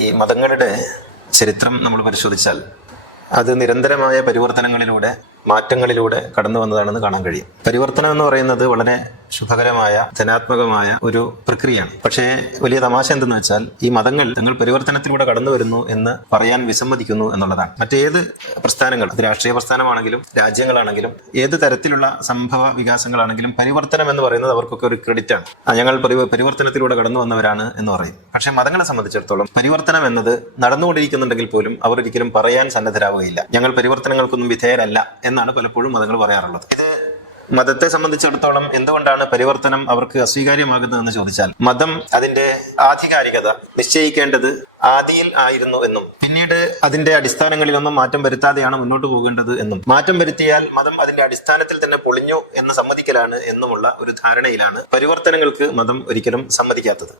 ഈ മതങ്ങളുടെ ചരിത്രം നമ്മൾ പരിശോധിച്ചാൽ അത് നിരന്തരമായ പരിവർത്തനങ്ങളിലൂടെ മാറ്റങ്ങളിലൂടെ കടന്നു വന്നതാണെന്ന് കാണാൻ കഴിയും. പരിവർത്തനം എന്ന് പറയുന്നത് വളരെ ശുഭകരമായ ധനാത്മകമായ ഒരു പ്രക്രിയയാണ്. പക്ഷേ വലിയ തമാശ എന്തെന്ന് വെച്ചാൽ ഈ മതങ്ങൾ തങ്ങൾ പരിവർത്തനത്തിലൂടെ കടന്നു വരുന്നു എന്ന് പറയാൻ വിസമ്മതിക്കുന്നു എന്നുള്ളതാണ്. മറ്റേത് പ്രസ്ഥാനങ്ങൾ, അത് രാഷ്ട്രീയ പ്രസ്ഥാനമാണെങ്കിലും രാജ്യങ്ങളാണെങ്കിലും ഏത് തരത്തിലുള്ള സംഭവ വികാസങ്ങളാണെങ്കിലും പരിവർത്തനം എന്ന് പറയുന്നത് അവർക്കൊക്കെ ഒരു ക്രെഡിറ്റ് ആണ്. ഞങ്ങൾ പരിവർത്തനത്തിലൂടെ കടന്നു വന്നവരാണ് എന്ന് പറയും. പക്ഷേ മതങ്ങളെ സംബന്ധിച്ചിടത്തോളം പരിവർത്തനം എന്നത് നടന്നുകൊണ്ടിരിക്കുന്നുണ്ടെങ്കിൽ പോലും അവർ ഒരിക്കലും പറയാൻ സന്നദ്ധരാവുകയില്ല. ഞങ്ങൾ പരിവർത്തനങ്ങൾക്കൊന്നും വിധേയരല്ല എന്നാണ് പലപ്പോഴും മതങ്ങൾ പറയാറുള്ളത്. ഇത് മതത്തെ സംബന്ധിച്ചിടത്തോളം എന്തുകൊണ്ടാണ് പരിവർത്തനം അവർക്ക് അസ്വീകാര്യമാകുന്നതെന്ന് ചോദിച്ചാൽ, മതം അതിന്റെ ആധികാരികത നിശ്ചയിക്കേണ്ടത് ആദിയിൽ ആയിരുന്നു എന്നും പിന്നീട് അതിന്റെ അടിസ്ഥാനങ്ങളിലൊന്നും മാറ്റം വരുത്താതെയാണ് മുന്നോട്ട് പോകേണ്ടത് എന്നും മാറ്റം വരുത്തിയാൽ മതം അതിന്റെ അടിസ്ഥാനത്തിൽ തന്നെ പൊളിഞ്ഞു എന്ന് സമ്മതിക്കലാണ് എന്നുമുള്ള ഒരു ധാരണയിലാണ് പരിവർത്തനങ്ങൾക്ക് മതം ഒരിക്കലും സമ്മതിക്കാത്തത്.